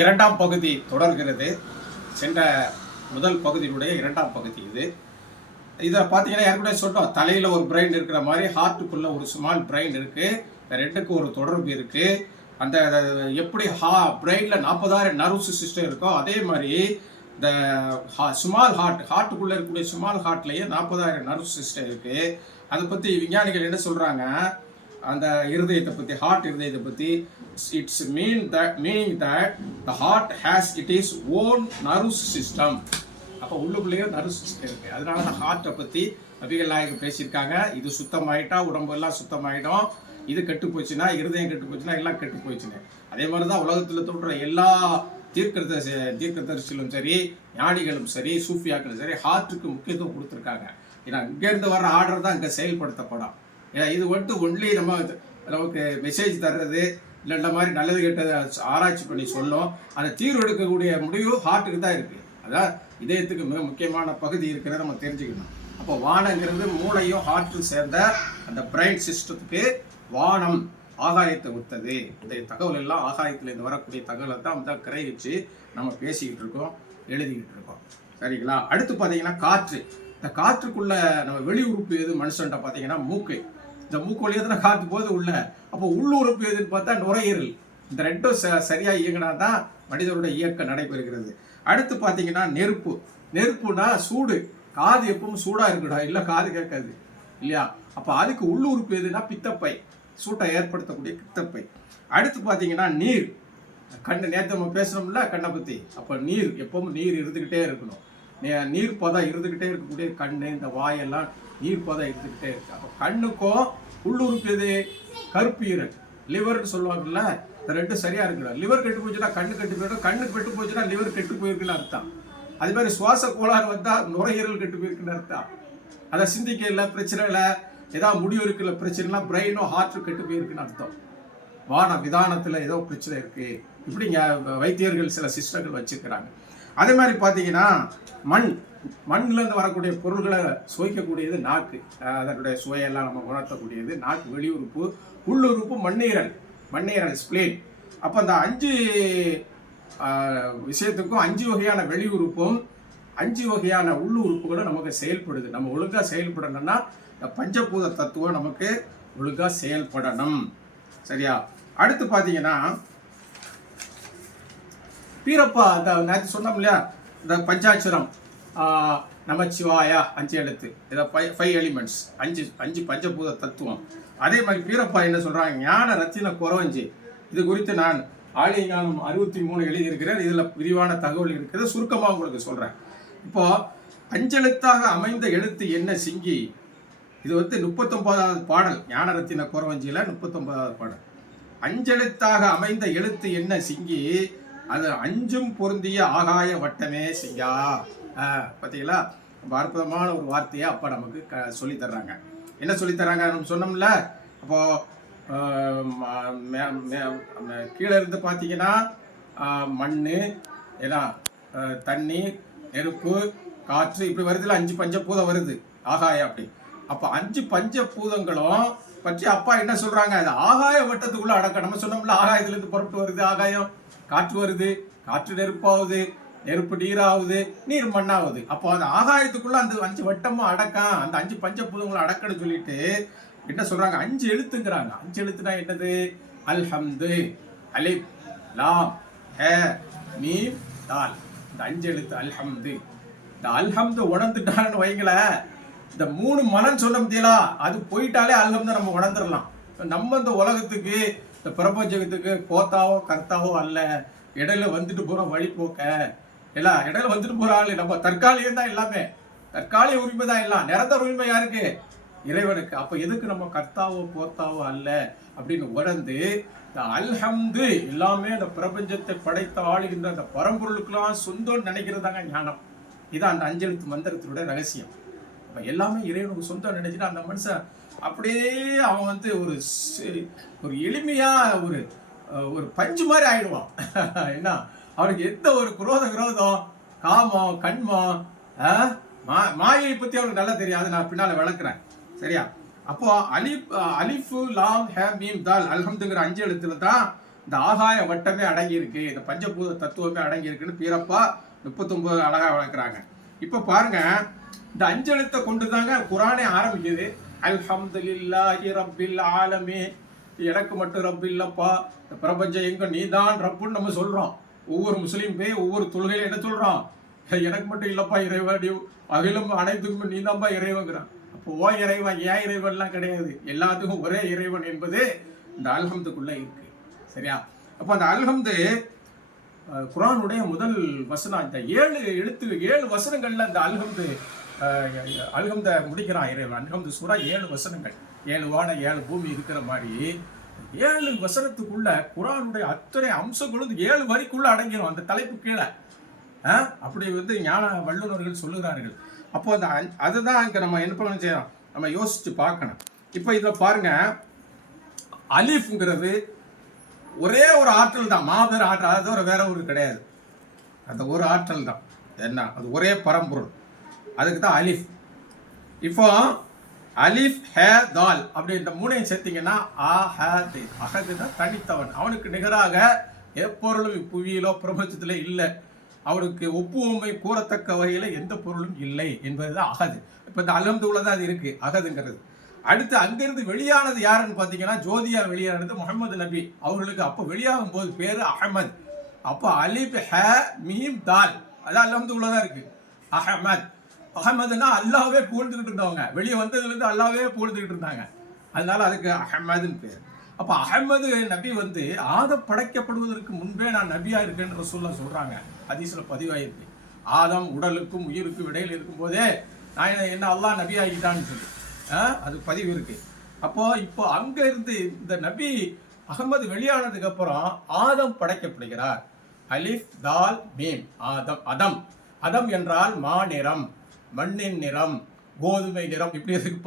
இரண்டாம் பகுதி தொடர்கிறது. சென்ற முதல் பகுதியினுடைய இரண்டாம் பகுதி இது. இதை பார்த்தீங்கன்னா ஏற்கனவே சொல்லிட்டோம், தலையில் ஒரு பிரெயின் இருக்கிற மாதிரி ஹார்ட்டுக்குள்ளே ஒரு ஸ்மால் பிரெயின் இருக்குது. ரெண்டுக்கும் ஒரு தொடர்பு இருக்குது. அந்த எப்படி பிரெயினில் 40,000 நர்வ்ஸ் சிஸ்டம் இருக்கோ அதே மாதிரி இந்த ஸ்மால் ஹார்ட்டுக்குள்ளே இருக்கக்கூடிய ஸ்மால் ஹார்ட்லேயே 40,000 நர்வ் சிஸ்டம் இருக்குது. அதை பற்றி விஞ்ஞானிகள் என்ன சொல்கிறாங்க, அந்த இருதயத்தை பற்றி, ஹார்ட் இருதயத்தை பற்றி, its meaning that the heart has it is own nerve system. அப்போ உள்ளுக்குள்ளேயே நர்வ் சிஸ்டம் இருக்குது. அதனால அந்த ஹார்ட்டை பற்றி நபிகள் நாயகம் பேசியிருக்காங்க. இது சுத்தமாயிட்டா உடம்பெல்லாம் சுத்தமாயிடும், இது கெட்டு போச்சுன்னா, இருதயம் கெட்டு போச்சுன்னா எல்லாம் கெட்டு போச்சுன்னு. அதே மாதிரி தான் உலகத்தில் தோன்ற எல்லா தீர்க்கதரிசிகளும் சரி, ஞானிகளும் சரி, சூஃபியாக்களும் சரி, ஹார்ட்டுக்கு முக்கியத்துவம் கொடுத்துருக்காங்க. ஏன்னா இங்கேருந்து வர்ற ஆர்டர் தான் இங்கே செயல்படுத்தப்படும். ஏன்னா இது ஒன்லி நமக்கு மெசேஜ் தர்றது இல்லை, இந்த மாதிரி நல்லது கெட்டதை ஆராய்ச்சி பண்ணி சொல்லும். அந்த தீர்வு எடுக்கக்கூடிய முடிவு ஹார்ட்டுக்கு தான் இருக்குது. அதான் இதயத்துக்கு மிக முக்கியமான பகுதி இருக்கிறத நம்ம தெரிஞ்சுக்கணும். அப்போ வானங்கிறது மூளையும் ஹார்ட்டும் சேர்ந்த அந்த பிரெயின் சிஸ்டத்துக்கு வானம் ஆகாயத்தை ஒத்தது. இந்த தகவல் எல்லாம் ஆகாயத்திலேருந்து வரக்கூடிய தகவலை தான் கிரகிச்சு நம்ம பேசிக்கிட்டு இருக்கோம், எழுதிக்கிட்டு இருக்கோம். சரிங்களா? அடுத்து பார்த்தீங்கன்னா காற்று. இந்த காற்றுக்குள்ள நம்ம வெளி உறுப்பு எது மனுஷன்ட்ட பார்த்தீங்கன்னா மூக்கு. இந்த மூக்கு வழியாக தான் காற்று போது உள்ள. அப்போ உள்ளுறுப்பு எதுன்னு பார்த்தா நுரையீரல். இந்த ரெண்டும் சரியாக இயங்கினா தான் மனிதனோட இயக்கம் நடைபெறுகிறது. அடுத்து பார்த்தீங்கன்னா நெருப்பு. நெருப்புனா சூடு. காது எப்பவும் சூடாக இருக்குடா, இல்லை காது கேட்காது இல்லையா? அப்போ அதுக்கு உள்ளுறுப்பு எதுனா பித்தப்பை, சூட்டை ஏற்படுத்தக்கூடிய பித்தப்பை. அடுத்து பார்த்தீங்கன்னா நீர். கண்ணு, நேற்று நம்ம பேசணும்ல கண்ணை பற்றி. அப்போ நீர், எப்பவும் நீர் இருந்துக்கிட்டே இருக்கணும். நீர் பதம் இருந்துக்கிட்டே இருக்கக்கூடிய கண்ணு, இந்த வாயெல்லாம் நீர் பதம் இருந்துக்கிட்டே இருக்கு. அப்போ கண்ணுக்கும் உள்ளுறுப்பு எது? கருப்பு ஈரல், லிவர்னு சொல்லுவாங்கல்ல. இந்த ரெண்டும் சரியாக இருக்கணும். லிவர் கெட்டு போச்சுன்னா கண்ணு கெட்டு போயிடும், கண்ணு கெட்டு போச்சுன்னா லிவர் கெட்டு போயிருக்குன்னு அர்த்தம். அது மாதிரி சுவாச கோளாறு வந்தால் நுரையீரல் கெட்டு போயிருக்குன்னு அர்த்தம். அதை சிந்திக்க இல்லை, பிரச்சனை இல்லை, ஏதாவது முடிவு இருக்குல்ல பிரச்சனைலாம், பிரெயினோ ஹார்ட்டும் கெட்டு போயிருக்குன்னு அர்த்தம். விதானத்தில் ஏதோ பிரச்சனை இருக்குது. இப்படி வைத்தியர்கள் சில சிஸ்டங்கள் வச்சுருக்கிறாங்க. அதே மாதிரி பார்த்தீங்கன்னா மண்ணிலேருந்து வரக்கூடிய பொருள்களை சுவைக்கக்கூடியது நாக்கு. அதனுடைய சுவையெல்லாம் நம்ம உணர்த்தக்கூடியது நாக்கு. வெளியுறுப்பு. உள்ளுறுப்பு மண்ணீரல் ஸ்பிளேன். அப்போ அந்த 5 விஷயத்துக்கும் 5 வகையான வெளியுறுப்பும் 5 வகையான உள்ளுறுப்புகளும் நமக்கு செயல்படுது. நம்ம ஒழுங்காக செயல்படணும்னா இந்த பஞ்சபூத தத்துவம் நமக்கு ஒழுங்காக செயல்படணும். சரியா? அடுத்து பார்த்தீங்கன்னா பீரப்பா, அந்த நேற்று சொன்னோம் இல்லையா, இந்த பஞ்சாட்சரம் நமச்சிவாயா 5 எழுத்து, இதை 5 எலிமெண்ட்ஸ், 5 பஞ்சபூத தத்துவம். அதே மாதிரி பீரப்பா என்ன சொல்கிறாங்க, ஞான ரத்தின குறவஞ்சி. இது குறித்து நான் ஆலிஞானம் 63 எழுதியிருக்கிறேன். இதில் விரிவான தகவல் இருக்கிறது. சுருக்கமாக உங்களுக்கு சொல்கிறேன். இப்போது 5 எழுத்தாக அமைந்த எழுத்து என்ன சிங்கி. இது 39வது பாடல், ஞான ரத்தின குறவஞ்சியில் 39வது பாடல். 5 எழுத்தாக அமைந்த எழுத்து என்ன சிங்கி, அது 5ம் பொருந்திய ஆகாய வட்டமே சிங்கா. பார்த்தீங்களா? ரொம்ப அற்புதமான ஒரு வார்த்தையை அப்போ நமக்கு சொல்லித்தர்றாங்க. என்ன சொல்லித்தராங்க நம்ம சொன்னோம்ல. அப்போது கீழே இருந்து பார்த்தீங்கன்னா மண், ஏன்னா தண்ணீர், நெருப்பு, காற்று, இப்படி வருதுல 5 பஞ்சபூதம் வருது, ஆகாயம் அப்படி. அப்போ 5 பஞ்சபூதங்களும் பற்றி அப்பா என்ன சொல்கிறாங்க, அது ஆகாய வட்டத்துக்குள்ளே அடக்க. நம்ம சொன்னோம்ல, ஆகாயத்துலேருந்து புறப்பட்டு வருது ஆகாயம், காற்று வருது, காற்று நெருப்பாகுது, நெருப்பு நீராகுது, நீர் மண்ணாகுது. அப்போ அந்த ஆகாயத்துக்குள்ள அந்த 5 வட்டமும் அடக்கம், அந்த 5 பஞ்சபூதங்களும் அடக்கன்னு சொல்லிட்டு என்ன சொல்றாங்க, 5 எழுத்துங்கிறாங்க. 5 எழுத்துனா என்னது? அல்ஹம்து, அலிப், லாம், ஹே, மீம், தால். இந்த 5 எழுத்து அல்ஹம்து. இந்த அல்ஹம்து உணர்ந்துட்டான்னு வைங்கள, இந்த 3 மனம் சொன்ன முடியலா, அது போயிட்டாலே அல்ஹம்து நம்ம உணர்ந்துடலாம். நம்ம இந்த உலகத்துக்கு, இந்த பிரபஞ்சத்துக்கு கோத்தாவோ கர்த்தாவோ அல்ல, இடையில வந்துட்டு போகிற வழிபோக்க எல்லாம், இடையில வந்துட்டு போகிற ஆள் நம்ம. தற்காலிகம் தான் எல்லாமே, தற்காலிக உரிமை தான் எல்லாம். நிரந்தர உரிமை யாருக்கு? இறைவனுக்கு. அப்போ எதுக்கு நம்ம கர்த்தாவோ போர்த்தாவோ அல்ல அப்படின்னு உணர்ந்து இந்த அல்ஹம்து எல்லாமே அந்த பிரபஞ்சத்தை படைத்த ஆளுகின்ற அந்த பரம்பொருளுக்கெல்லாம் சொந்தம்னு நினைக்கிறதாங்க ஞானம். இதான் அந்த 5 எழுத்து மந்திரத்தினுடைய ரகசியம். அப்போ எல்லாமே இறைவனுக்கு சொந்தம் நினைச்சுன்னா அந்த மனுஷன் அப்படியே அவன் ஒரு எளிமையாக ஒரு பஞ்சு மாதிரி ஆயிடுவான். என்ன, அவனுக்கு எந்த ஒரு குரோதம், காமம், கண்மம், மாயை பற்றி அவனுக்கு நல்லா தெரியாது. நான் பின்னால் விளக்குறேன். சரியா? அப்போ அலிஃப், லாம், ஹே, மீம், தால், அல்ஹம்துங்கிற 5 எழுத்துல தான் இந்த ஆகாய வட்டமே அடங்கி இருக்கு, இந்த பஞ்சபூத தத்துவமே அடங்கி இருக்குன்னு பீரப்பா 39 அழகா வளர்க்குறாங்க. இப்ப பாருங்க, இந்த அஞ்செழுத்தை கொண்டு தாங்க குரானே ஆரம்பிக்குது. அல்ஹம்துலில்லாஹி ரப்பில் ஆலமீன், எனக்கு மட்டும் ரப்பு இல்லப்பா, இந்த பிரபஞ்சம் எங்க நீதான் ரப்புன்னு நம்ம சொல்றோம். ஒவ்வொரு முஸ்லீம் போய் ஒவ்வொரு தொழுகையில என்ன சொல்றோம், எனக்கு மட்டும் இல்லப்பா இறைவா, அகிலும் அனைத்துக்கும் நீதான்பா இறைவங்கிறான். அப்போ ஓ இறைவன் ஏன் இறைவன்லாம் கிடையாது, எல்லாத்துக்கும் ஒரே இறைவன் என்பது இந்த அல்ஹம்துக்குள்ள இருக்கு. சரியா? அப்போ அந்த அல்ஹம்து குரானுடைய முதல் வசனம். இந்த 7 வசனங்கள்ல இந்த அல்ஹம்த முடிக்கிறான் இறைவன். அல்ஹம்து சூரா 7 வசனங்கள், 7 வான 7 பூமி இருக்கிற மாதிரி 7 வசனத்துக்குள்ள குரானுடைய அத்தனை அம்சங்களும் 7 வரிக்குள்ள அடங்கிடும் அந்த தலைப்பு கீழே. அப்படி ஞான வல்லுநர்கள் சொல்லுகிறார்கள். அப்போ அந்த அதுதான் இங்கே நம்ம என்ன பண்ண செய்யணும், நம்ம யோசிச்சு பார்க்கணும். இப்போ இதில் பாருங்க, அலிஃப்ங்கிறது ஒரே ஒரு ஆற்றல் தான், மாபெரும் ஆற்றல், அது ஒரு வேற ஒரு கிடையாது. அந்த ஒரு ஆற்றல் தான் என்ன, அது ஒரே பரம்பொருள், அதுக்கு தான் அலிஃப். இப்போ அலிஃப் ஹே தால் அப்படி இந்த மூணையும் சேர்த்தீங்கன்னா அஹது தான் தனித்தவன், அவனுக்கு நிகராக எப்பொருளும் புவியிலோ பிரபஞ்சத்திலே இல்லை, அவருக்கு ஒப்புமை கூறத்தக்க வகையில் எந்த பொருளும் இல்லை என்பதுதான் அகது. இப்போ இந்த அல்ஹம்துலில்லாஹ் தான் அது இருக்கு அகதுங்கிறது. அடுத்து அங்கிருந்து வெளியானது யாருன்னு பார்த்தீங்கன்னா, ஜோதியா வெளியானது முகமது நபி அவர்களுக்கு. அப்போ வெளியாகும் போது பேரு அஹமத். அப்போ அலிஃப் ஹ மீம் தால், அது அல்ஹம்துலில்லாஹ் தான் இருக்கு. அஹமத், அஹமதுன்னா அல்லாவே புகழ்ந்துக்கிட்டு இருந்தவங்க, வெளியே வந்ததுலேருந்து அல்லாவே புகழ்ந்துக்கிட்டு இருந்தாங்க, அதனால அதுக்கு அஹமதுன்னு பேர். அப்போ அஹமது நபி ஆதம் படைக்கப்படுவதற்கு முன்பே நான் நபியா இருக்கேன்னு ரசூலுல்லாஹ் சொல்றாங்க, ஹதீஸ்ல பதிவாயிருக்கு. ஆதம் உடலுக்கும் உயிருக்கும் இடையில் இருக்கும் போதே நான் என்ன அல்லாஹ் நபி ஆகிட்டான்னு சொல்லி அது பதிவு இருக்கு. அப்போ இப்போ அங்க இருந்து இந்த நபி அகமது வெளியானதுக்கு அப்புறம் ஆதம் படைக்கப்படுகிறார். அலிஃப் தால் மீம் ஆதம். அதம் என்றால் மாநிறம், மண்ணின் நிறம், கோதுமை நிறம், இப்படி அதுக்கு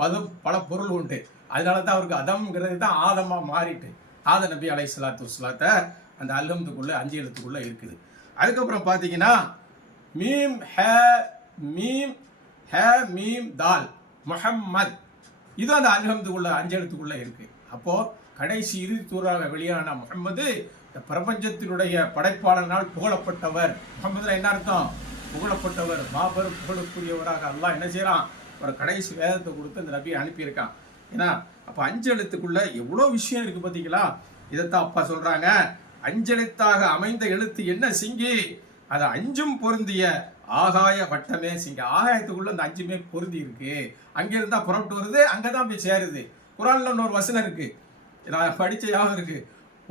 பல பொருள் உண்டு. அதனால தான் அவருக்கு அதம்ங்கிறது தான் ஆதமா மாறிட்டு ஆத நபி அலைஹிஸ்ஸலாத்து வஸ்ஸலாத்தை அந்த அல்ஹம்துக்குள்ள 5 எழுத்துக்குள்ள இருக்குது. அதுக்கப்புறம் பார்த்தீங்கன்னா மீம் ஹே மீம் தால் முஹம்மத், இது அந்த அல்ஹம்துக்குள்ள 5 எழுத்துக்குள்ள இருக்கு. அப்போ கடைசி இறுதி தூராக வெளியான முஹம்மது இந்த பிரபஞ்சத்தினுடைய படைப்பாளனால் புகழப்பட்டவர். முஹம்மதுல என்ன அர்த்தம், புகழப்பட்டவர், மாபெரும் புகழுக்குரியவராக அல்லாஹ் என்ன செய்யறான், ஒரு கடைசி வேதத்தை கொடுத்து அந்த நபியை அனுப்பியிருக்கான். ஏன்னா அப்போ 5 எழுத்துக்குள்ள எவ்வளோ விஷயம் இருக்கு பார்த்தீங்களா. இதைத்தான் அப்பா சொல்றாங்க, 5 எழுத்தாக அமைந்த எழுத்து என்ன சிங்கி, அதை 5ம் பொருந்திய ஆகாய வட்டமே சிங்கி. ஆகாயத்துக்குள்ள அந்த 5மே பொருந்தி இருக்கு. அங்கிருந்தா புறப்பட்டு வருது, அங்கதான் போய் சேருது. குரான்ல இன்னொரு வசனம் இருக்கு, நான் படிச்ச யாவும் இருக்கு,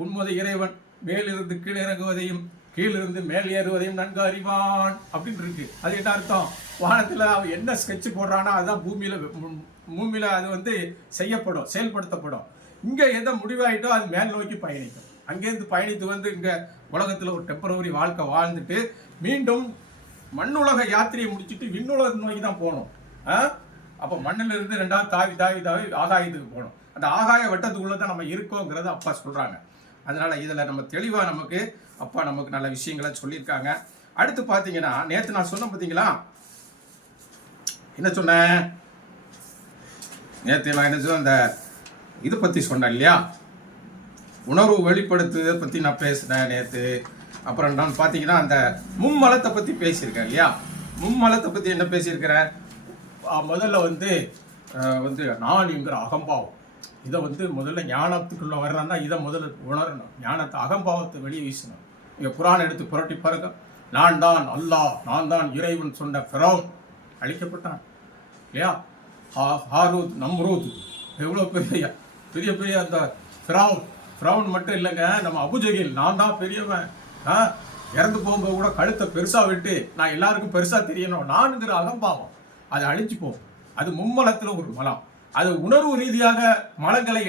உண்மது இறைவன் மேலிருந்து கீழே இறங்குவதையும் கீழிருந்து மேல் ஏறுவதையும் நன்கு அறிவான் அப்படின்னு இருக்கு. அது என்ன அர்த்தம், வானத்தில் அவன் என்ன ஸ்கெட்ச் போடுறானோ அதுதான் பூமியில அது செய்யப்படும், செயல்படுத்தப்படும். இங்க எதை முடிவாயிட்டோ அது மேல் நோக்கி பயணிக்கும். அங்கேருந்து பயணித்து இங்க உலகத்துல ஒரு டெம்பரவரி வாழ்க்கை வாழ்ந்துட்டு மீண்டும் மண்ணுலக யாத்திரையை முடிச்சுட்டு விண்ணுலக நோக்கி தான் போகணும். அப்போ மண்ணில இருந்து 2வது தாவி ஆகாயத்துக்கு போகணும். அந்த ஆகாய வட்டத்துக்குள்ள தான் நம்ம இருக்கோங்கிறத அப்பா சொல்றாங்க. அதனால இதுல நம்ம தெளிவா அப்பா நமக்கு நல்ல விஷயங்களை சொல்லியிருக்காங்க. அடுத்து பார்த்தீங்கன்னா, நேற்று நான் சொன்னேன் பார்த்தீங்களா, என்ன சொன்னேன் நேற்று, நான் என்ன சொன்னேன், அந்த இதை பற்றி சொன்னேன் இல்லையா, உணர்வு வெளிப்படுத்துவதை பற்றி நான் பேசினேன் நேற்று. அப்புறம் நான் பார்த்தீங்கன்னா அந்த மும்மலத்தை பற்றி பேசியிருக்கேன் இல்லையா. மும்மலத்தை பற்றி என்ன பேசியிருக்கிறேன், முதல்ல நான் என்கிற அகம்பாவம், இதை முதல்ல ஞானத்துக்குள்ள வரலாம்னா இதை முதல்ல உணரணும். ஞானத்தை அகம்பாவத்தை வெளியே வீசணும். இங்கே குரான் எடுத்து புரட்டி பாருங்க, நான் தான் அல்லாஹ், நான் தான் இறைவன் சொன்ன ஃபிரௌன் அழிக்கப்பட்டான் இல்லையா. ஹாரூத் நம்ரூத் எவ்வளோ பெரிய பெரிய அந்த ஃபிரௌன் மட்டும் இல்லைங்க, நம்ம அபுஜகில் நான் தான் பெரியவன், இறந்து போகும்போது கூட கழுத்தை பெருசாக விட்டு நான் எல்லாருக்கும் பெருசாக தெரியணும், நான்கிற அகம்பாவம் அது அழிஞ்சு போகும். அது மும்மலத்தில் ஒரு மலம். அது உணர்வு ரீதியாக மலங்களை